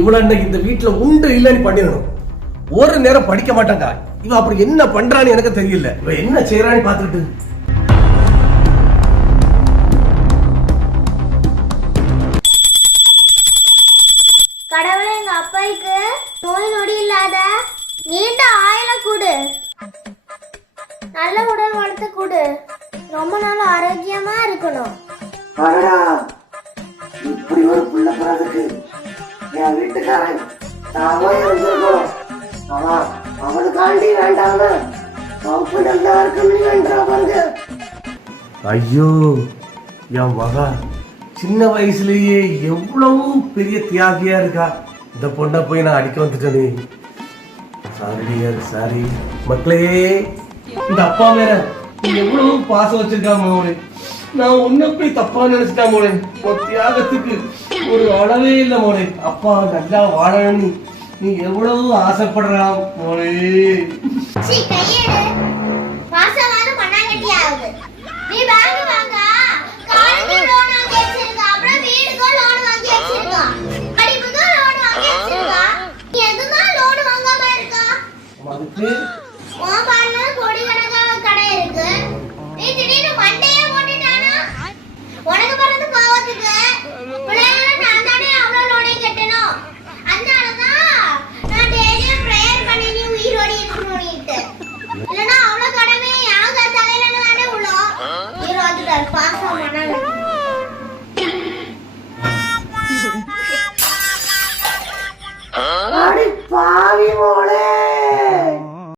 இவள இன்னைக்கு இந்த வீட்டுல உண்டு இல்லைன்னு பண்ணிடணும். ஒரு நேரம் படிக்க மாட்டாங்க. இவன் அப்படி என்ன பண்றான்னு எனக்கு தெரியல. இவன் என்ன செய்யறான்னு பாத்துக்கிட்டு கடவுளே, எங்க அப்பாய்க்கு நோய் நொடி இல்லாத நீண்ட ஆயுள கூடு, நல்ல உடல் வளர்த்து கூடு, ரொம்ப நாள் ஆரோக்கியமா இருக்கணும். இப்படி ஒரு புள்ள பிறகுக்கு என் வீட்டுக்காரன் இருந்திருக்கணும். ஆனா அவனுக்காண்டி வேண்டாம கவுப்பு நல்லா இருக்குன்னு. ஐயோ, என் மகா சின்ன வயசுலயே எவ்வளவு பெரிய தியாகியா இருக்கா. இந்த பொண்ணை போய் நான் அடிக்க வந்துட்டேனே. சாரி மக்களே. இந்த அப்பா மேல எவ்வளவு பாசம் வச்சிருக்கா மோனே. நான் உன்னை போய் தப்பா நினைச்சிட்டா மோனே. தியாகத்துக்கு ஒரு அளவே இல்லை மோனே. அப்பா நல்லா வாழணும்னு நீ எவ்வளவு ஆசைப்படுறா மோனே. மாசம் மண்ணாங்கட்டி ஆகுது. நீ வாங்க